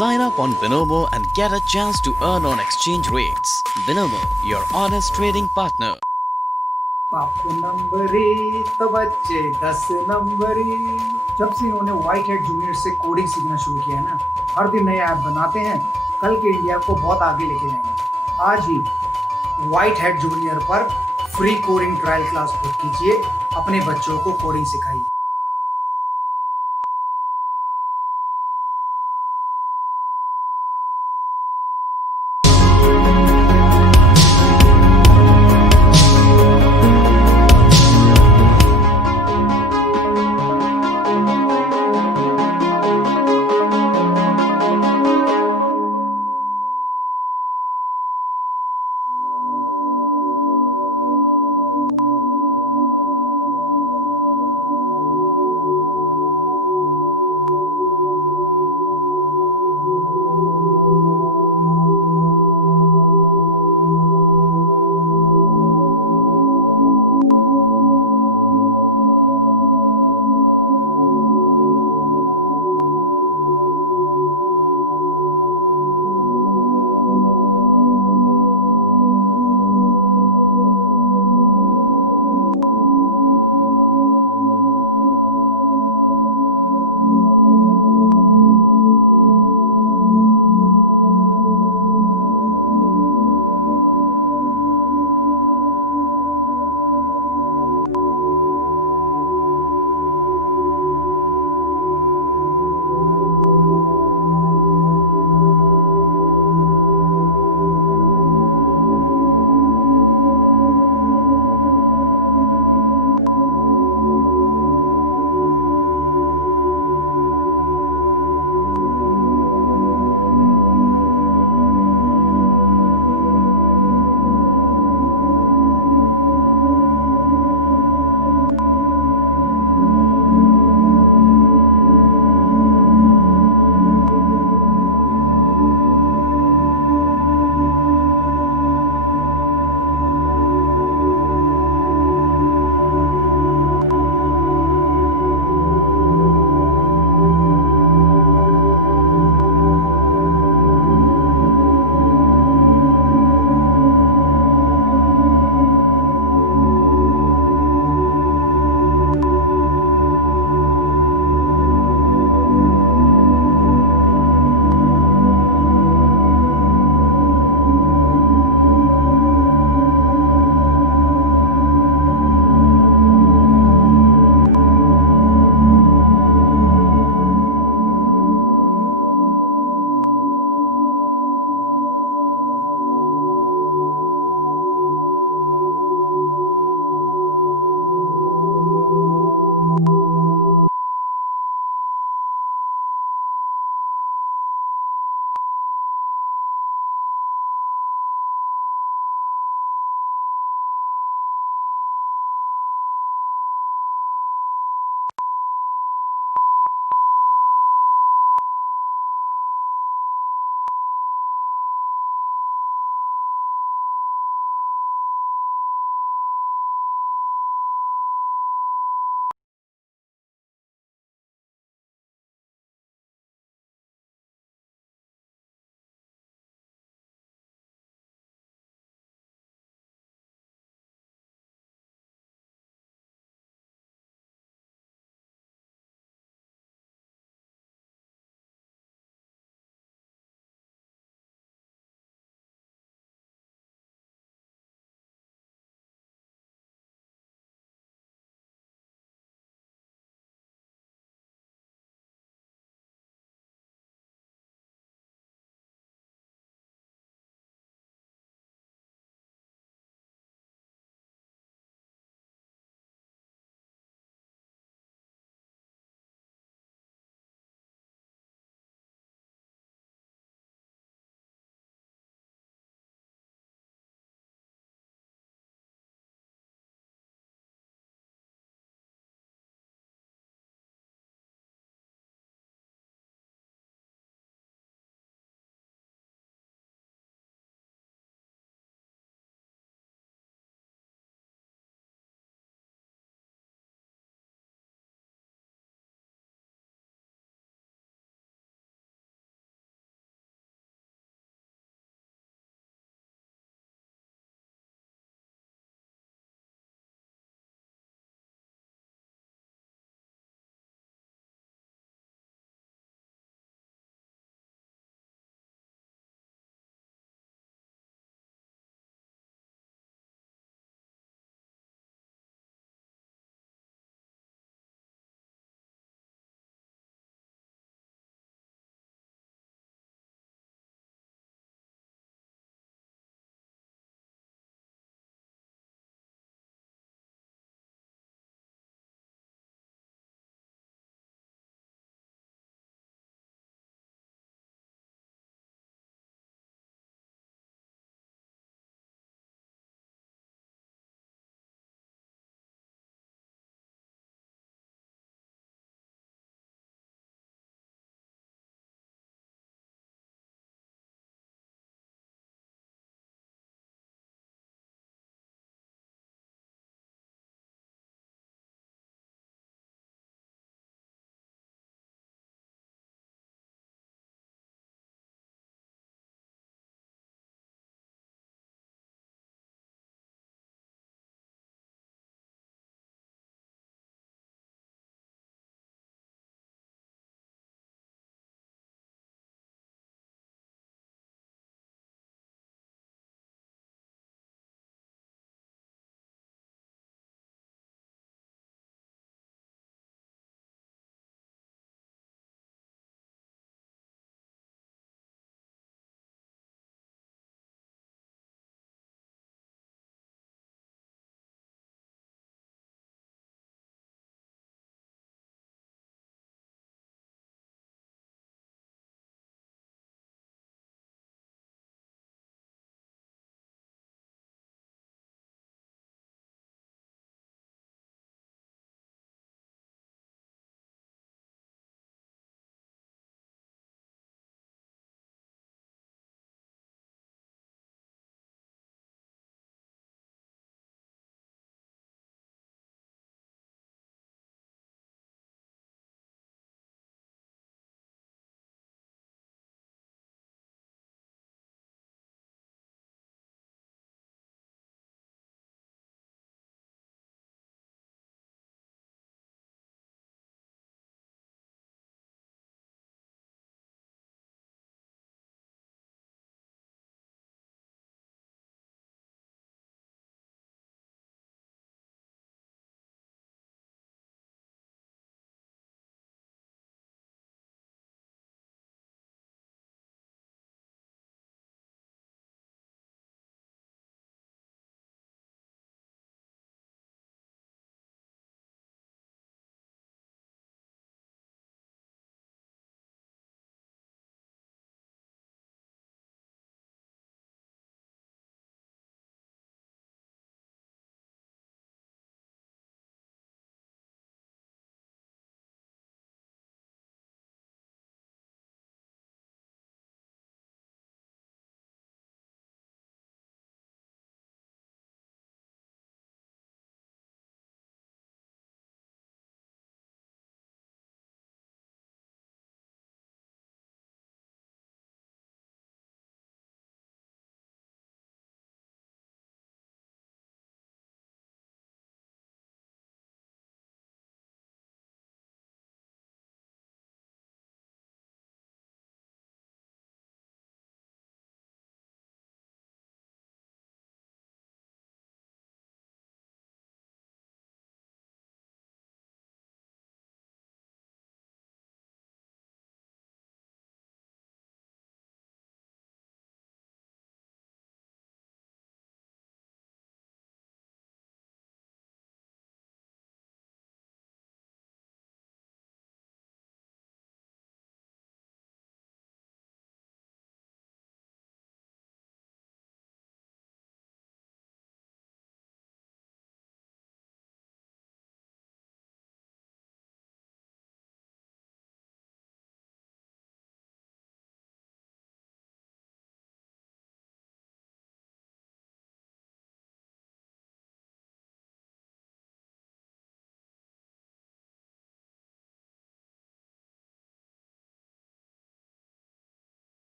Sign up on Binomo and get a chance to earn on exchange rates. Binomo, your honest trading partner. बाप नंबरी तो बच्चे 10 नंबरी। जब से इन्होंने व्हाइट हेड जूनियर से कोडिंग सीखना शुरू किया है ना, हर दिन नए ऐप बनाते हैं, कल के इंडिया को बहुत आगे लेके जाएंगे। आज ही व्हाइट हेड जूनियर पर free coding trial class book कीजिए, अपने बच्चों को कोडिंग सिखाइए।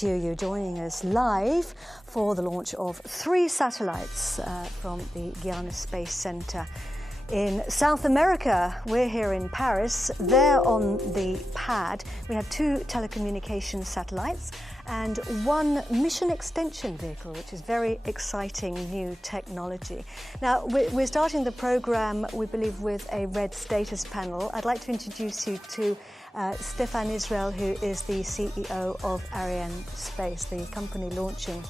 to you, joining us live for the launch of 3 satellites from the Arianespace Center in South America. We're here in Paris. There on the pad, we have 2 telecommunications satellites and 1 mission extension vehicle, which is very exciting new technology. Now, we're starting the program, we believe, with a red status panel. I'd like to introduce you to Stéphane Israel, who is the CEO of Arianespace, the company launching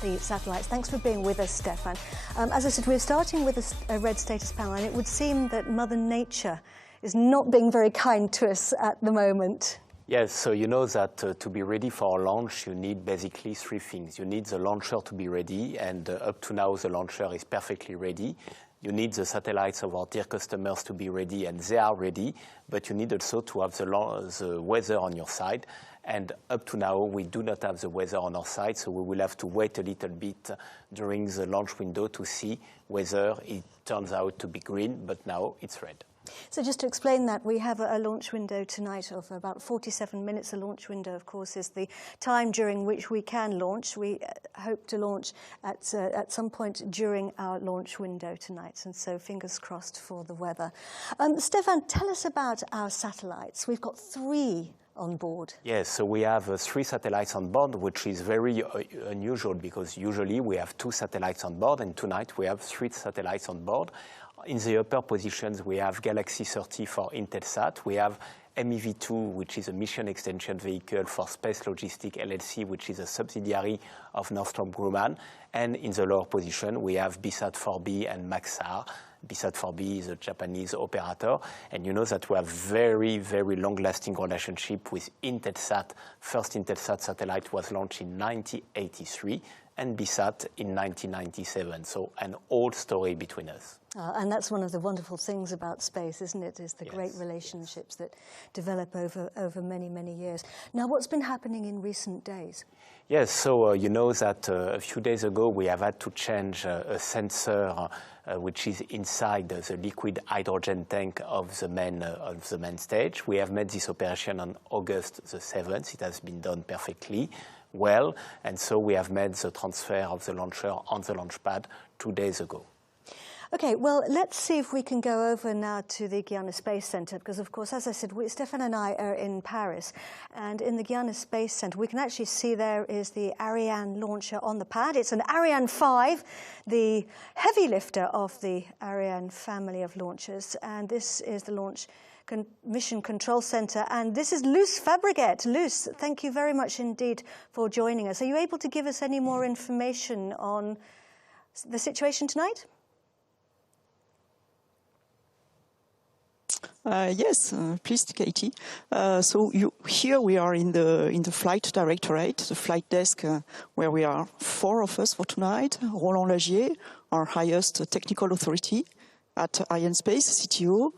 the satellites. Thanks for being with us, Stéphane. As I said, we're starting with a red status panel, and it would seem that Mother Nature is not being very kind to us at the moment. Yes, so you know that to be ready for a launch, you need basically 3 things. You need the launcher to be ready, and up to now the launcher is perfectly ready. You need the satellites of our dear customers to be ready, and they are ready, but you need also to have the weather on your side. And up to now, we do not have the weather on our side, so we will have to wait a little bit during the launch window to see whether it turns out to be green, but now it's red. So just to explain that, we have a launch window tonight of about 47 minutes. A launch window, of course, is the time during which we can launch. We hope to launch at some point during our launch window tonight, and so fingers crossed for the weather. Stéphane, tell us about our satellites. We've got 3 on board. Yes, so we have 3 satellites on board, which is very unusual because usually we have 2 satellites on board, and tonight we have 3 satellites on board. In the upper positions, we have Galaxy 30 for Intelsat. We have MEV2, which is a mission extension vehicle for Space Logistics LLC, which is a subsidiary of Northrop Grumman. And in the lower position, we have BSAT-4B and Maxar. BSAT-4B is a Japanese operator. And you know that we have very, very long-lasting relationship with Intelsat. First Intelsat satellite was launched in 1983 and BSAT in 1997. So an old story between us. And that's one of the wonderful things about space, isn't it? Is the great relationships that develop over many, many years. Now, what's been happening in recent days? Yes, so you know that a few days ago we have had to change a sensor which is inside the liquid hydrogen tank of the main stage. We have made this operation on August the 7th. It has been done perfectly well, and so we have made the transfer of the launcher on the launch pad 2 days ago. Okay, well, let's see if we can go over now to the Arianespace Center, because, of course, as I said, Stéphane and I are in Paris, and in the Arianespace Center, we can actually see there is the Ariane launcher on the pad. It's an Ariane 5, the heavy lifter of the Ariane family of launchers, and this is the launch Mission Control Center, and this is Luce Fabregat. Luce, thank you very much indeed for joining us. Are you able to give us any more information on the situation tonight? Yes, please, Katie. Here we are in the flight directorate, the flight desk, where we are 4 of us for tonight. Roland Lagier, our highest technical authority at Arianespace, CTO.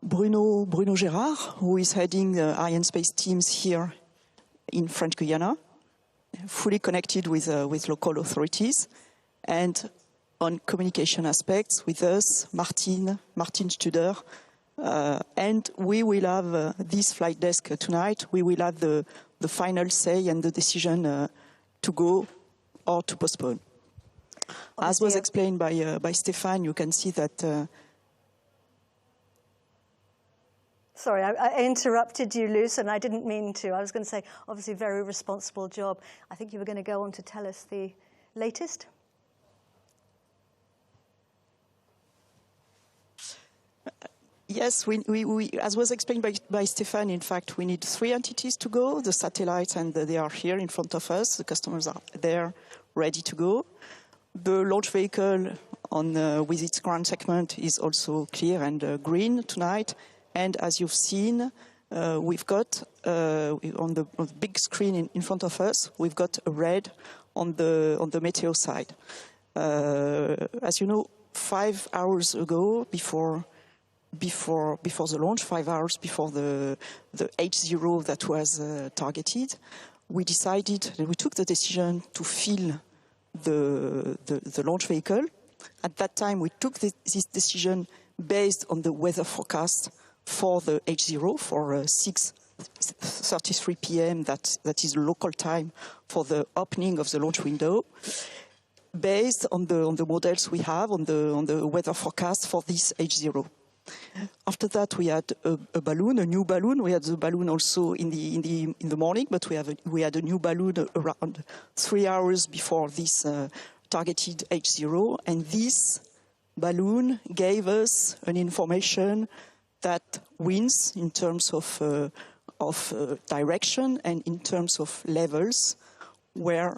Bruno Gérard, who is heading the Arianespace teams here in French Guiana, fully connected with local authorities, and on communication aspects with us, Martin Studer, and we will have this flight desk tonight. We will have the final say and the decision to go or to postpone. As was explained by Stéphane, you can see that. Sorry, I interrupted you, Luce, and I didn't mean to. I was going to say, obviously, very responsible job. I think you were going to go on to tell us the latest. Yes, we as was explained by Stéphane, in fact, we need 3 entities to go, the satellites, and they are here in front of us. The customers are there, ready to go. The launch vehicle with its ground segment is also clear and green tonight. And as you've seen, we've got, on the big screen in front of us, we've got a red on the Meteo side. As you know, 5 hours ago, before the launch, 5 hours before the H0 that was targeted, we took the decision to fill the launch vehicle. At that time, we took this decision based on the weather forecast for the H0 for 6 6:33 p.m. That is local time for the opening of the launch window, based on the models we have on the weather forecast for this H0. After that, we had a balloon, a new balloon. We had the balloon also in the morning, but we had a new balloon around 3 hours before this targeted H0, and this balloon gave us an information that winds in terms of direction and in terms of levels were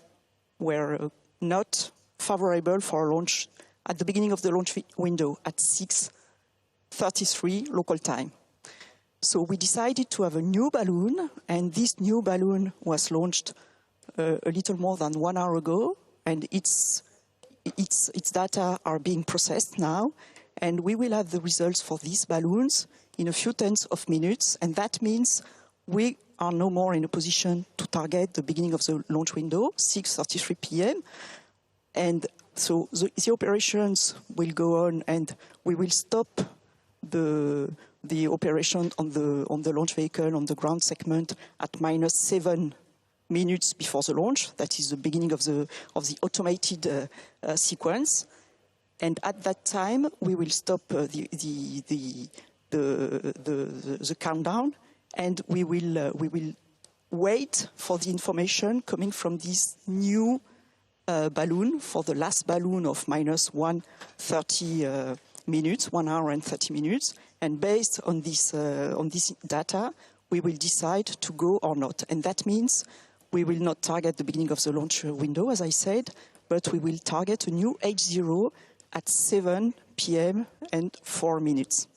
not favorable for launch at the beginning of the launch window at 6:33 local time. So we decided to have a new balloon, and this new balloon was launched a little more than 1 hour ago, and its data are being processed now, and we will have the results for these balloons in a few tenths of minutes, and that means we are no more in a position to target the beginning of the launch window, 6:33 p.m., and so the operations will go on, and we will stop the operation on the launch vehicle on the ground segment at -7 minutes before the launch. That is the beginning of the automated sequence, and at that time we will stop the countdown, and we will wait for the information coming from this new balloon, for the last balloon of -1:30 minutes, 1 hour and 30 minutes, and based on this data, we will decide to go or not. And that means we will not target the beginning of the launch window, as I said, but we will target a new H0 at 7 p.m. and 4 minutes.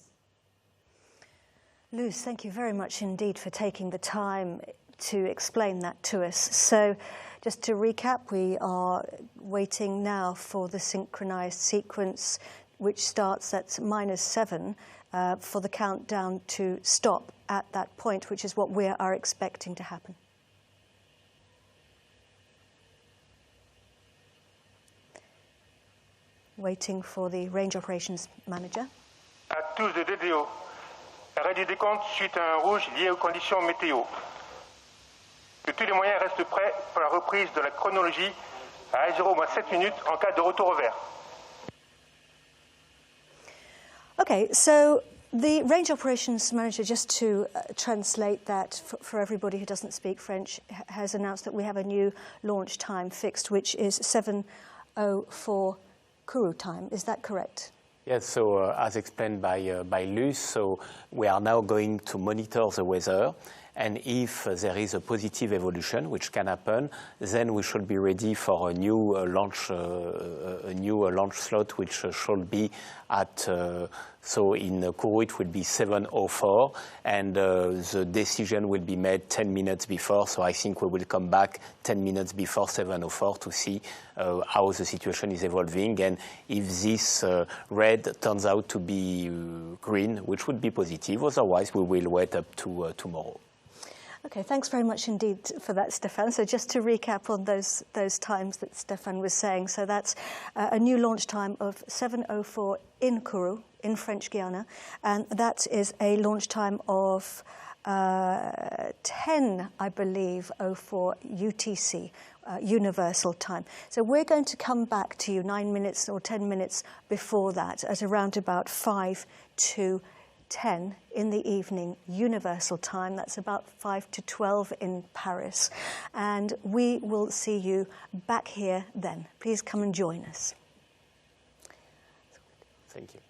Luz, thank you very much indeed for taking the time to explain that to us. So just to recap, we are waiting now for the synchronized sequence, which starts at -7, for the countdown to stop at that point, which is what we are expecting to happen. Waiting for the range operations manager. À tous de DDO. Arrêt du décompte suite à un rouge lié aux conditions météo. Que tous les moyens restent prêts pour la reprise de la chronologie à H0-7 minutes en cas de retour au vert. Okay, so the range operations manager, just to translate that for everybody who doesn't speak French, has announced that we have a new launch time fixed, which is 7:04 Kourou time. Is that correct? Yes, so as explained by Luz, so we are now going to monitor the weather, and if there is a positive evolution, which can happen, then we should be ready for a new launch slot, which should be at so in Kourou it will be 7:04, and the decision will be made 10 minutes before. So I think we will come back 10 minutes before 7:04 to see how the situation is evolving, and if this red turns out to be green, which would be positive. Otherwise, we will wait up to tomorrow. Okay, thanks very much indeed for that, Stéphane. So just to recap on those times that Stéphane was saying, so that's a new launch time of 7:04 in Kourou, in French Guiana, and that is a launch time of 10, I believe, 04 UTC, Universal Time. So we're going to come back to you 9 minutes or 10 minutes before that at around about 5 to 10 in the evening, Universal Time. That's about 5 to 12 in Paris. And we will see you back here then. Please come and join us. Thank you.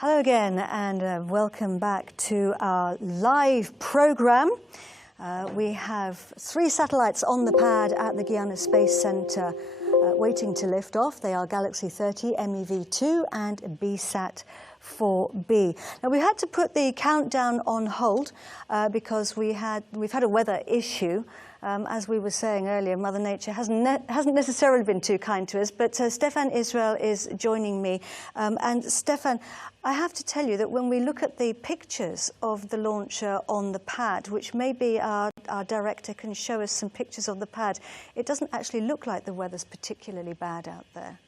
Hello again and welcome back to our live program. We have 3 satellites on the pad at the Guyana Space Center waiting to lift off. They are Galaxy 30, MEV2 and VSAT-4B. Now we had to put the countdown on hold because we've had a weather issue. As we were saying earlier, Mother Nature hasn't necessarily been too kind to us, but Stefan Israel is joining me. And Stefan, I have to tell you that when we look at the pictures of the launcher on the pad, which maybe our director can show us some pictures of the pad, it doesn't actually look like the weather's particularly bad out there.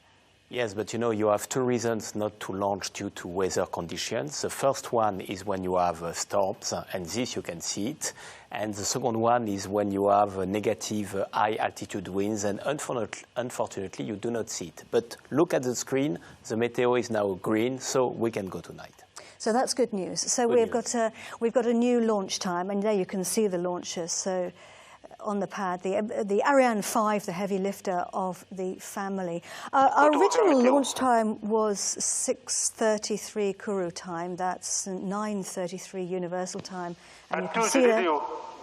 Yes, but you know, you have 2 reasons not to launch due to weather conditions. The first one is when you have storms, and this you can see it. And the second one is when you have negative high-altitude winds, and unfortunately, you do not see it. But look at the screen, the meteo is now green, so we can go tonight. So that's good news. So we've got a new launch time, and there you can see the launcher. So on the pad, the Ariane 5, the heavy lifter of the family. Our original launch time was 6:33 Kourou time. That's 9:33 Universal time. And you can see there.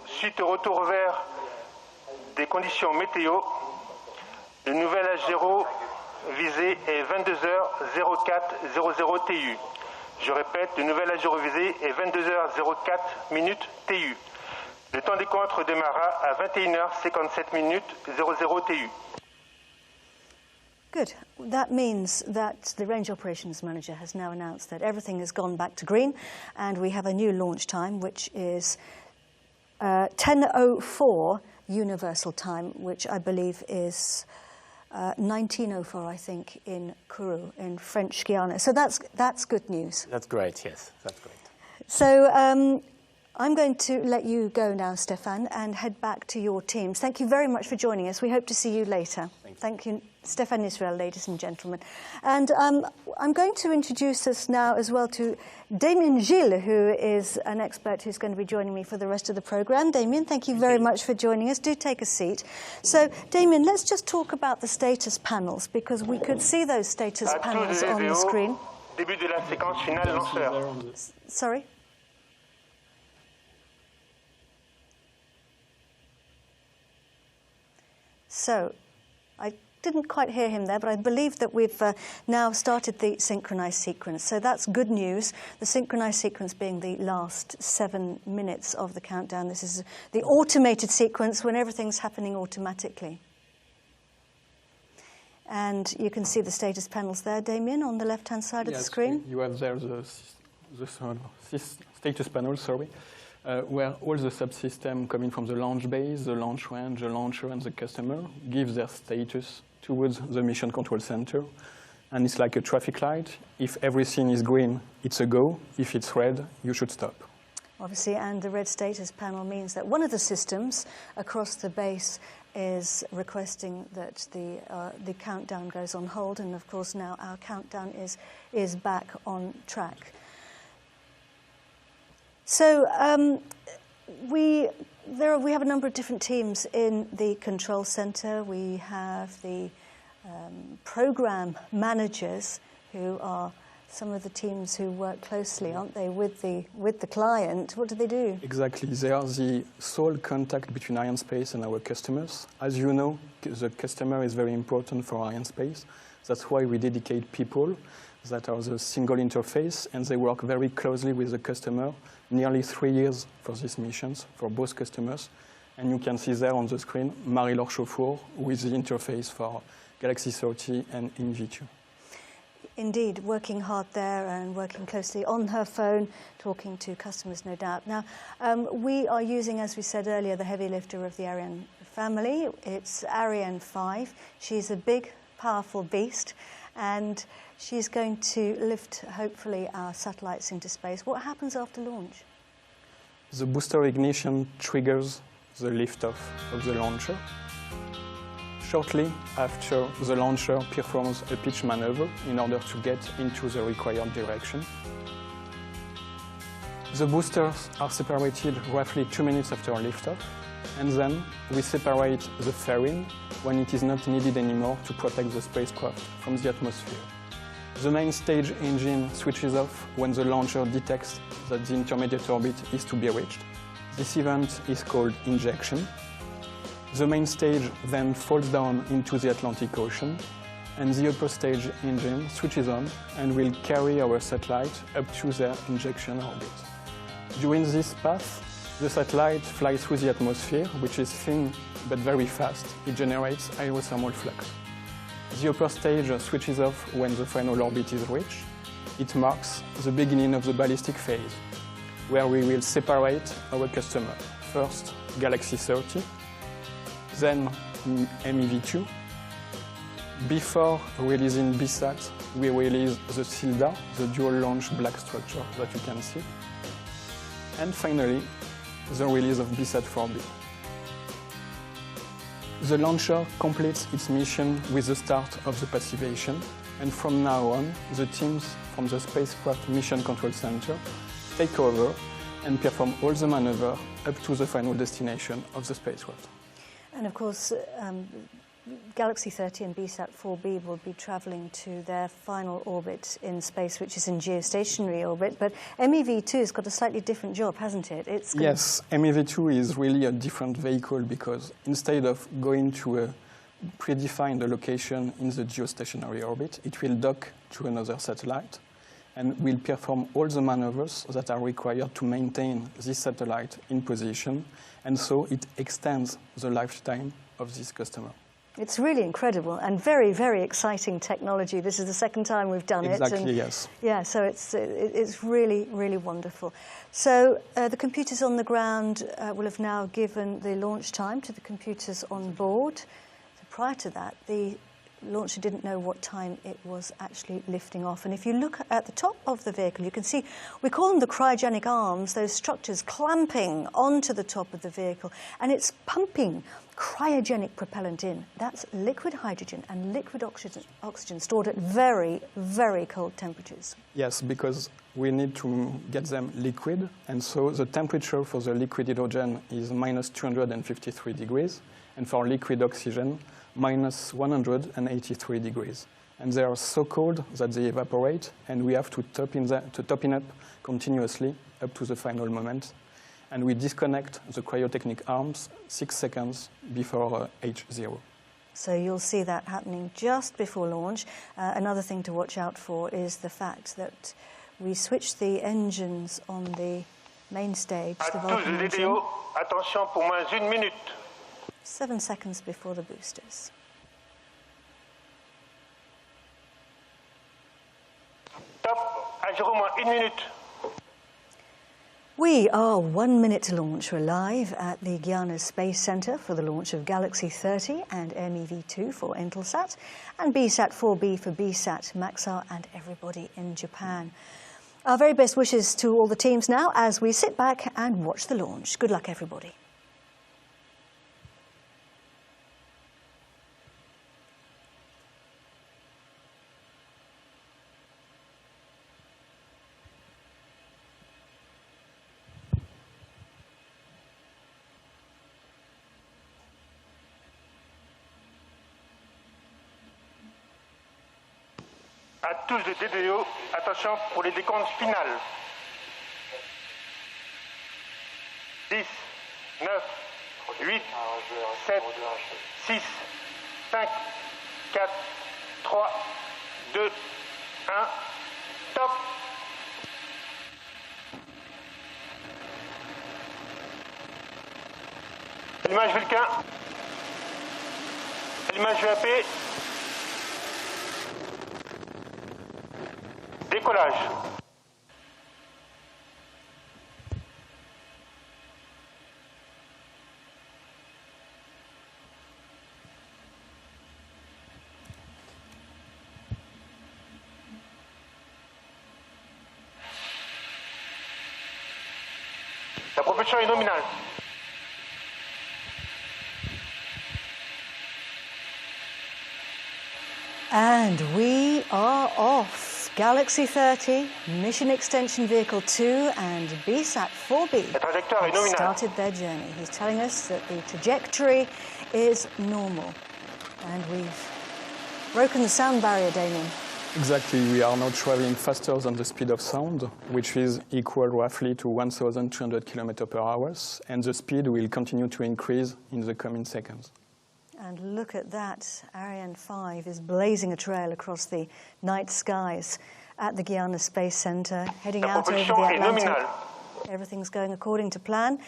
Suite au retour vers des conditions météo, le nouvel H0 visé est 22h04:00 TU. Je répète, le nouvel H0 visé est 22h04 TU. Le temps décompte redémarra à 21h57 00 TU. Good. That means that the Range Operations Manager has now announced that everything has gone back to green, and we have a new launch time, which is 10:04 Universal Time, which I believe is 19:04, I think, in Kourou, in French Guiana. So that's good news. That's great, yes, that's great. So I'm going to let you go now, Stefan, and head back to your teams. Thank you very much for joining us. We hope to see you later. Thank you, Stefan Israel, ladies and gentlemen. And I'm going to introduce us now as well to Damien Gilles, who is an expert who's going to be joining me for the rest of the programme. Damien, thank you very much for joining us. Do take a seat. So, Damien, let's just talk about the status panels, because we could see those status panels on the screen. Début de la séquence finale lanceur. Sorry? So, I didn't quite hear him there, but I believe that we've now started the synchronized sequence. So that's good news. The synchronized sequence being the last 7 minutes of the countdown. This is the automated sequence when everything's happening automatically. And you can see the status panels there, Damien, on the left-hand side of the screen. You have there the status panel, where all the subsystems coming from the launch base, the launch range, the launcher, and the customer give their status towards the mission control center. And it's like a traffic light. If everything is green, it's a go. If it's red, you should stop. Obviously, and the red status panel means that one of the systems across the base is requesting that the countdown goes on hold. And of course, now our countdown is back on track. So we have a number of different teams in the control center. We have the program managers, who are some of the teams who work closely, aren't they, with the client? What do they do? Exactly. They are the sole contact between Arianespace and our customers. As you know, the customer is very important for Arianespace. That's why we dedicate people that are the single interface, and they work very closely with the customer. Nearly 3 years for these missions, for both customers. And you can see there on the screen, Marie-Laure Chauffour with the interface for Galaxy 30 and MEV2. Indeed, working hard there and working closely on her phone, talking to customers, no doubt. Now, we are using, as we said earlier, the heavy lifter of the Ariane family. It's Ariane 5. She's a big, powerful beast, and she's going to lift, hopefully, our satellites into space. What happens after launch? The booster ignition triggers the liftoff of the launcher. Shortly after, the launcher performs a pitch maneuver in order to get into the required direction. The boosters are separated roughly 2 minutes after liftoff, and then we separate the fairing when it is not needed anymore to protect the spacecraft from the atmosphere. The main stage engine switches off when the launcher detects that the intermediate orbit is to be reached. This event is called injection. The main stage then falls down into the Atlantic Ocean, and the upper stage engine switches on and will carry our satellite up to their injection orbit. During this path, the satellite flies through the atmosphere, which is thin but very fast. It generates aerothermal flux. The upper stage switches off when the final orbit is reached. It marks the beginning of the ballistic phase, where we will separate our customer. First, Galaxy 30, then MEV2. Before releasing BSAT, we release the SILDA, the dual-launch black structure that you can see. And finally, the release of BSAT 4B. The launcher completes its mission with the start of the passivation, and from now on, the teams from the Spacecraft Mission Control Center take over and perform all the maneuver up to the final destination of the spacecraft. And of course, Galaxy 30 and BSAT 4B will be travelling to their final orbit in space, which is in geostationary orbit. But MEV2 has got a slightly different job, hasn't it? Yes, MEV2 is really a different vehicle because instead of going to a predefined location in the geostationary orbit, it will dock to another satellite and will perform all the maneuvers that are required to maintain this satellite in position. And so it extends the lifetime of this customer. It's really incredible and very, very exciting technology. This is the second time we've done it. Exactly, yes. Yeah, so it's really, really wonderful. So the computers on the ground will have now given the launch time to the computers on board. So prior to that, the launcher didn't know what time it was actually lifting off. And if you look at the top of the vehicle, you can see, we call them the cryogenic arms, those structures clamping onto the top of the vehicle, and it's pumping cryogenic propellant in. That's liquid hydrogen and liquid oxygen stored at very, very cold temperatures. Yes, because we need to get them liquid, and so the temperature for the liquid hydrogen is minus 253 degrees, and for liquid oxygen, minus 183 degrees. And they are so cold that they evaporate, and we have to topping up continuously up to the final moment. And we disconnect the cryotechnic arms 6 seconds before H0. So you'll see that happening just before launch. Another thing to watch out for is the fact that we switch the engines on the main stage, the Vulcan engine, attention pour moins 1 minute. 7 seconds before the boosters. Top, à 0 moins 1 minute. We are 1 minute to launch. We're live at the Arianespace Center for the launch of Galaxy 30 and MEV2 for Intelsat, and BSAT 4B for BSAT, Maxar, and everybody in Japan. Our very best wishes to all the teams now as we sit back and watch the launch. Good luck, everybody. À tous les DDO, attention pour les décomptes finales. 10, 9, 8, 7, 6, 5, 4, 3, 2, 1, top. Allumage Vulcain. Allumage VAP. Décollage. La propulsion est nominale. And we are off. Galaxy 30, Mission Extension Vehicle 2 and BSAT 4B have started their journey. He's telling us that the trajectory is normal. And we've broken the sound barrier, Damien. Exactly. We are now traveling faster than the speed of sound, which is equal roughly to 1,200 km per hour, and the speed will continue to increase in the coming seconds. And look at that. Ariane 5 is blazing a trail across the night skies at the Guyana Space Center, heading out over the Atlantic. Everything's going according to plan.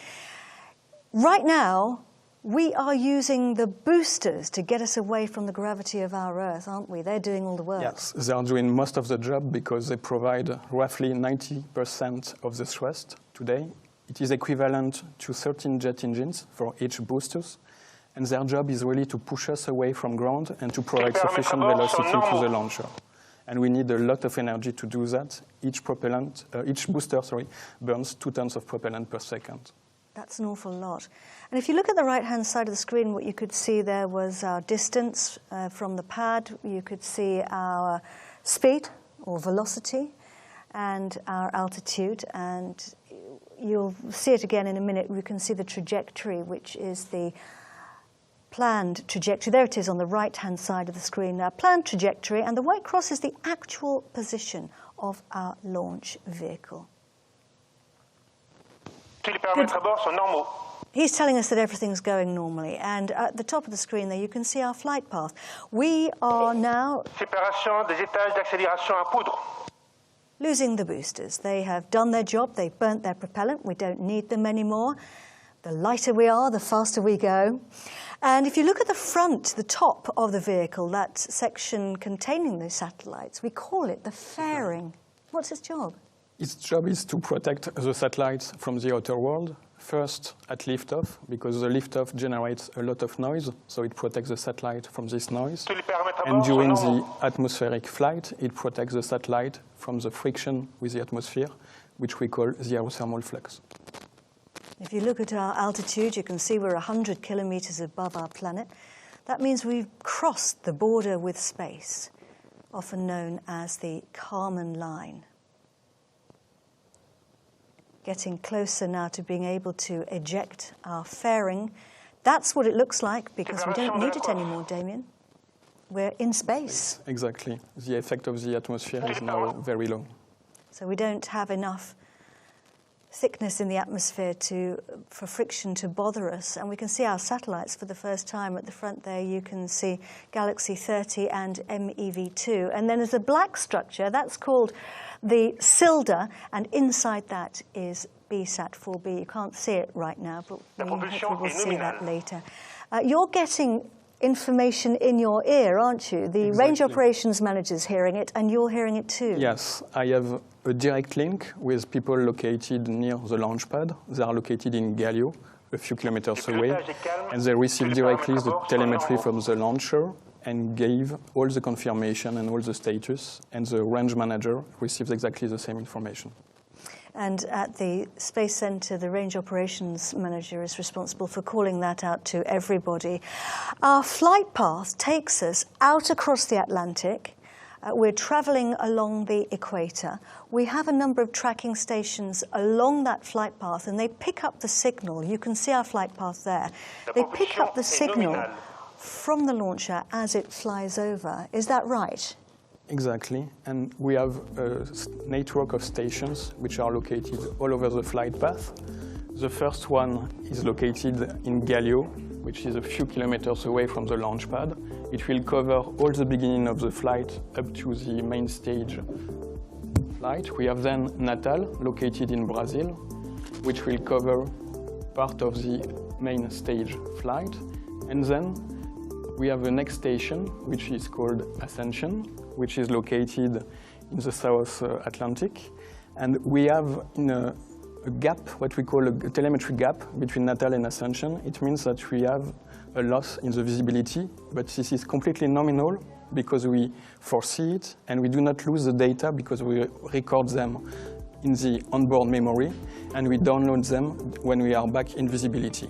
Right now, we are using the boosters to get us away from the gravity of our Earth, aren't we? They're doing all the work. Yes, they are doing most of the job because they provide roughly 90% of the thrust today. It is equivalent to 13 jet engines for each boosters. And their job is really to push us away from ground and to provide sufficient velocity to the launcher. And we need a lot of energy to do that. Each booster burns 2 tons of propellant per second. That's an awful lot. And if you look at the right-hand side of the screen, what you could see there was our distance from the pad. You could see our speed or velocity and our altitude. And you'll see it again in a minute. We can see the trajectory, which is the planned trajectory. There it is on the right-hand side of the screen now. Planned trajectory, and the white cross is the actual position of our launch vehicle. He's telling us that everything's going normally, and at the top of the screen there you can see our flight path. We are now losing the boosters. They have done their job, they've burnt their propellant, we don't need them anymore. The lighter we are, the faster we go. And if you look at the front, the top of the vehicle, that section containing the satellites, we call it the fairing. What's its job? Its job is to protect the satellites from the outer world. First, at liftoff, because the liftoff generates a lot of noise, so it protects the satellite from this noise. And during the atmospheric flight, it protects the satellite from the friction with the atmosphere, which we call the aerothermal flux. If you look at our altitude, you can see we're 100 kilometers above our planet. That means we've crossed the border with space, often known as the Kármán line. Getting closer now to being able to eject our fairing. That's what it looks like because we don't need it anymore, Damien. We're in space. Exactly. The effect of the atmosphere is now very low. So we don't have enough thickness in the atmosphere for friction to bother us. And we can see our satellites for the first time. At the front there, you can see Galaxy 30 and MEV2. And then there's a black structure. That's called the Silda. And inside that is BSat-4B. You can't see it right now, but hopefully we'll see that later. You're getting information in your ear, aren't you? The range operations manager's hearing it, and you're hearing it too. Yes, I have a direct link with people located near the launch pad. They are located in Galio, a few kilometers away, and they receive directly the telemetry from the launcher and gave all the confirmation and all the status, and the range manager receives exactly the same information. And at the Space Center, the range operations manager is responsible for calling that out to everybody. Our flight path takes us out across the Atlantic. We're traveling along the equator. We have a number of tracking stations along that flight path, and they pick up the signal. You can see our flight path there. They pick up the signal from the launcher as it flies over. Is that right? Exactly, and we have a network of stations which are located all over the flight path. The first one is located in Galio, which is a few kilometers away from the launch pad. It will cover all the beginning of the flight up to the main stage flight. We have then Natal, located in Brazil, which will cover part of the main stage flight. And then we have the next station, which is called Ascension, which is located in the South Atlantic. And we have in a gap, what we call a telemetry gap between Natal and Ascension. It means that we have a loss in the visibility, but this is completely nominal because we foresee it, and we do not lose the data because we record them in the onboard memory, and we download them when we are back in visibility.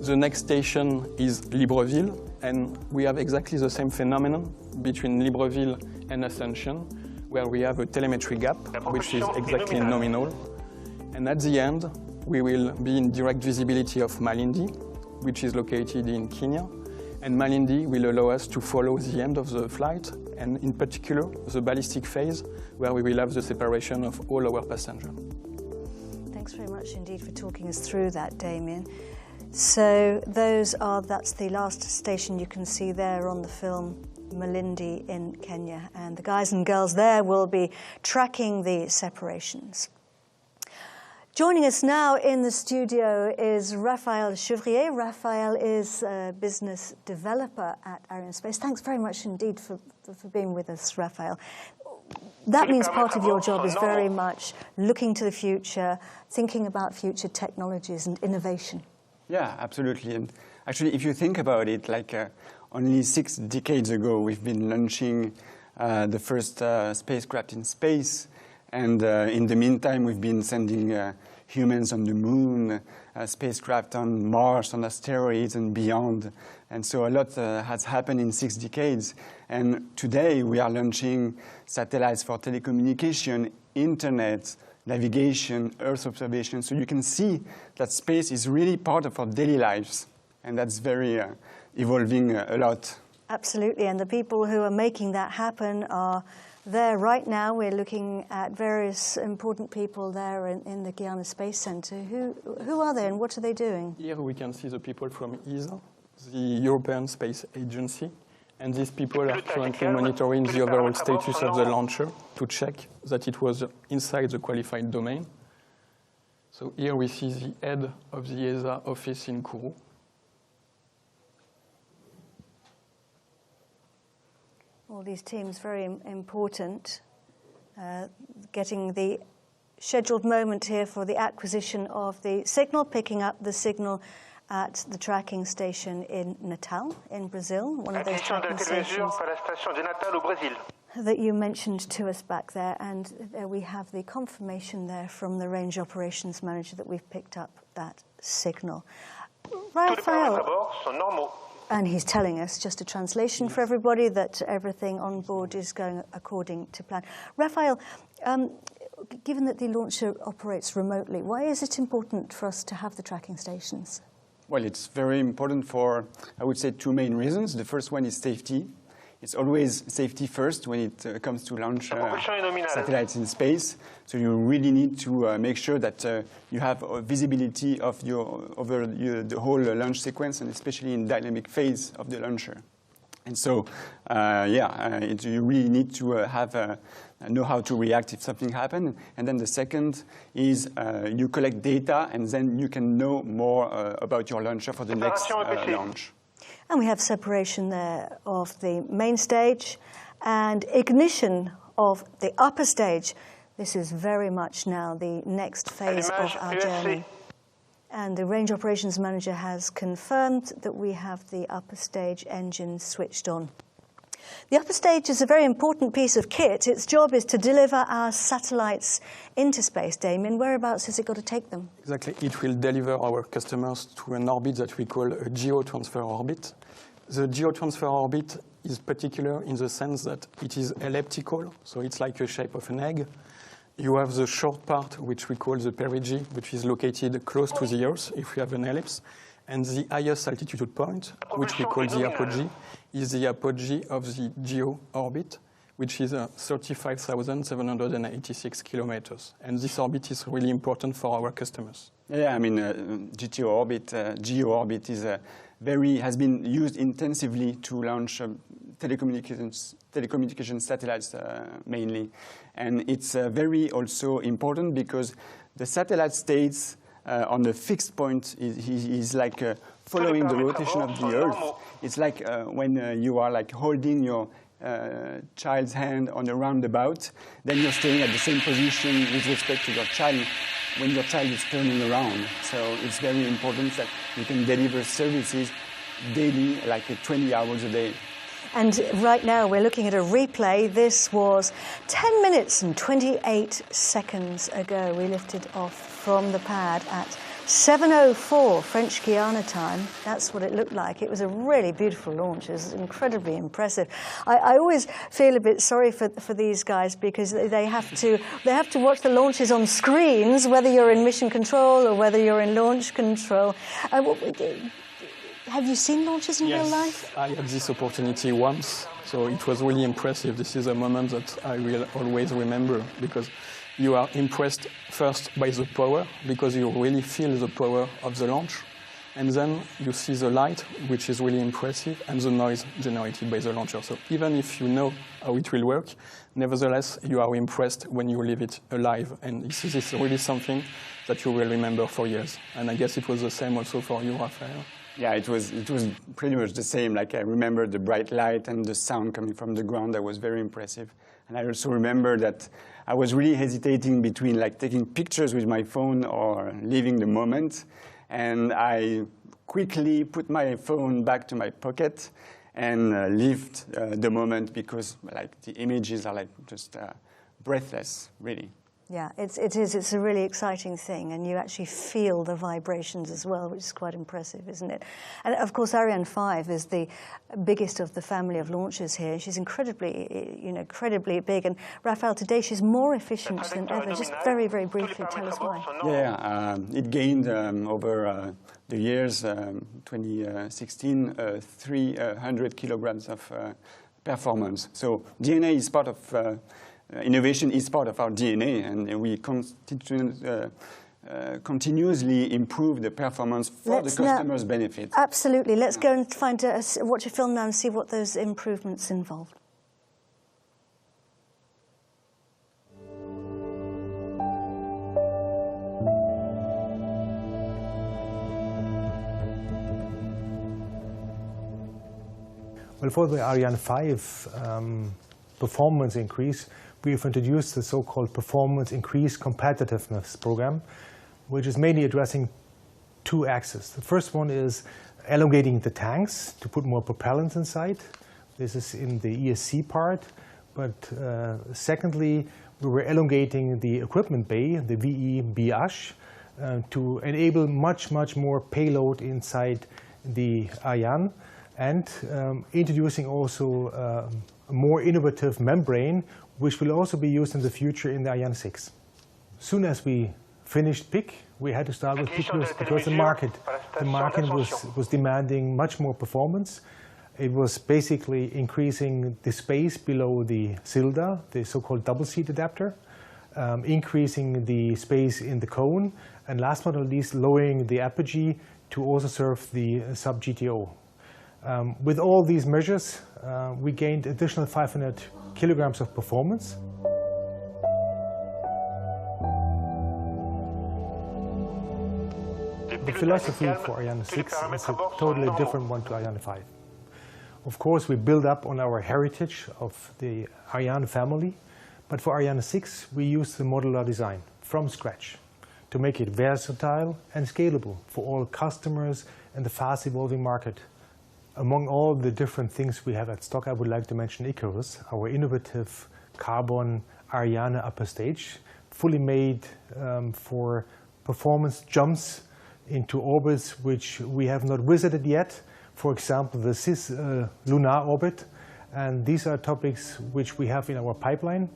The next station is Libreville, and we have exactly the same phenomenon between Libreville and Ascension, where we have a telemetry gap, which is exactly nominal. And at the end, we will be in direct visibility of Malindi, which is located in Kenya. And Malindi will allow us to follow the end of the flight, and in particular, the ballistic phase, where we will have the separation of all our passengers. Thanks very much indeed for talking us through that, Damien. So that's the last station you can see there on the film, Malindi in Kenya. And the guys and girls there will be tracking the separations. Joining us now in the studio is Raphael Chevrier. Raphael is a business developer at Arianespace. Thanks very much indeed for being with us, Raphael. That means part of your job is very much looking to the future, thinking about future technologies and innovation. Yeah, absolutely. And actually, if you think about it, like only 6 decades ago, we've been launching the first spacecraft in space. And in the meantime, we've been sending humans on the moon, spacecraft on Mars, on asteroids and beyond. And so a lot has happened in 6 decades. And today we are launching satellites for telecommunication, internet, navigation, Earth observation. So you can see that space is really part of our daily lives. And that's very evolving a lot. Absolutely. And the people who are making that happen are there right now. We're looking at various important people there in the Guyana Space Center. Who are they and what are they doing? Here we can see the people from ESA, the European Space Agency, and these people are currently monitoring the overall status of the launcher to check that it was inside the qualified domain. So here we see the head of the ESA office in Kourou. All these teams very important, getting the scheduled moment here for the acquisition of the signal, picking up the signal at the tracking station in Natal, in Brazil, one of those tracking stations that you mentioned to us back there. And there we have the confirmation there from the range operations manager that we've picked up that signal. Raphael, and he's telling us, just a translation for everybody, that everything on board is going according to plan. Raphael, given that the launcher operates remotely, why is it important for us to have the tracking stations? Well, it's very important for, I would say, 2 main reasons. The first one is safety. It's always safety first when it comes to launch satellites in space. So you really need to make sure that you have visibility of over the whole launch sequence, and especially in dynamic phase of the launcher. And so, you really need to know how to react if something happens. And then the second is you collect data, and then you can know more about your launcher for the next launch. And we have separation there of the main stage and ignition of the upper stage. This is very much now the next phase of our journey. And the range operations manager has confirmed that we have the upper stage engine switched on. The upper stage is a very important piece of kit. Its job is to deliver our satellites into space. Damien, whereabouts has it got to take them? Exactly. It will deliver our customers to an orbit that we call a geotransfer orbit. The geotransfer orbit is particular in the sense that it is elliptical, so it's like a shape of an egg. You have the short part, which we call the perigee, which is located close to the Earth, if we have an ellipse. And the highest altitude point, which we call the apogee, is the apogee of the geo orbit, which is 35,786 kilometers. And this orbit is really important for our customers. Yeah, I mean, geo orbit has been used intensively to launch telecommunication satellites mainly. And it's very also important because the satellite stays on the fixed point is like following the rotation of the Earth. It's like when you are like holding your child's hand on a roundabout, then you're staying at the same position with respect to your child when your child is turning around. So it's very important that you can deliver services daily, like 20 hours a day. And right now we're looking at a replay. This was 10 minutes and 28 seconds ago. We lifted off from the pad at 7:04 French Guiana time. That's what it looked like. It was a really beautiful launch. It was incredibly impressive. I always feel a bit sorry for these guys because they have to watch the launches on screens, whether you're in mission control or whether you're in launch control. Have you seen launches in real life? I had this opportunity once, so it was really impressive. This is a moment that I will always remember, because you are impressed first by the power, because you really feel the power of the launch. And then you see the light, which is really impressive, and the noise generated by the launcher. So even if you know how it will work, nevertheless, you are impressed when you leave it alive. And this is really something that you will remember for years. And I guess it was the same also for you, Raphael. Yeah, it was pretty much the same. Like, I remember the bright light and the sound coming from the ground. That was very impressive. And I also remember that I was really hesitating between like taking pictures with my phone or leaving the moment. And I quickly put my phone back to my pocket and lived the moment, because like the images are like just breathless, really. Yeah, it's a really exciting thing, and you actually feel the vibrations as well, which is quite impressive, isn't it? And of course, Ariane 5 is the biggest of the family of launches here. She's incredibly big. And Raphael, today she's more efficient than ever. Just very, very briefly, tell us why. Yeah, it gained over the years, 2016, 300 kilograms of performance. So DNA is part of innovation is part of our DNA, and we continuously improve the performance for the customer's benefit. Absolutely. Let's go and watch a film now and see what those improvements involve. Well, for the Ariane 5 performance increase, we have introduced the so-called Performance Increase Competitiveness Program, which is mainly addressing two axes. The first one is elongating the tanks to put more propellants inside. This is in the ESC part. But secondly, we were elongating the equipment bay, the VA253, to enable much more payload inside the Ariane, and introducing also a more innovative membrane, which will also be used in the future in the Ariane 6. Soon as we finished PIC, we had to start with PIC because the market was demanding much more performance. It was basically increasing the space below the CILDA, the so-called double seat adapter, increasing the space in the cone, and last but not least, lowering the apogee to also serve the sub-GTO. With all these measures, we gained additional 500 kilograms of performance. The philosophy for Ariane 6 is a totally different one to Ariane 5. Of course, we build up on our heritage of the Ariane family, but for Ariane 6, we use the modular design from scratch to make it versatile and scalable for all customers and the fast-evolving market. Among all the different things we have at stock, I would like to mention Icarus, our innovative carbon Ariane upper stage, fully made for performance jumps into orbits which we have not visited yet. For example, the cis lunar orbit. And these are topics which we have in our pipeline,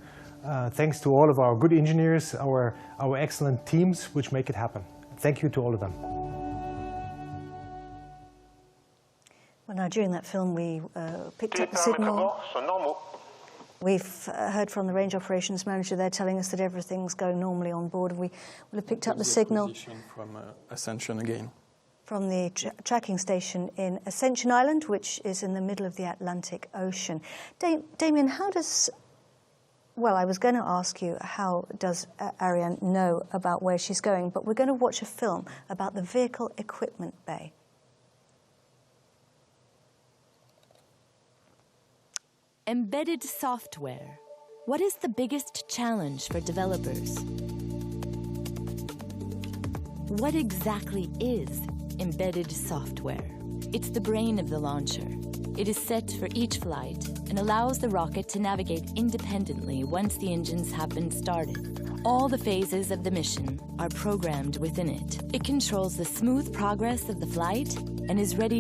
thanks to all of our good engineers, our excellent teams, which make it happen. Thank you to all of them. Well, now, during that film, we picked up the signal. We've heard from the range operations manager. They're telling us that everything's going normally on board. We will have picked up the signal from Ascension again. From the tracking station in Ascension Island, which is in the middle of the Atlantic Ocean. Damien, how does... Well, I was going to ask you, how does Ariane know about where she's going? But we're going to watch a film about the vehicle equipment bay. Embedded software. What is the biggest challenge for developers? What exactly is embedded software? It's the brain of the launcher. It is set for each flight and allows the rocket to navigate independently once the engines have been started. All the phases of the mission are programmed within it. It controls the smooth progress of the flight and is ready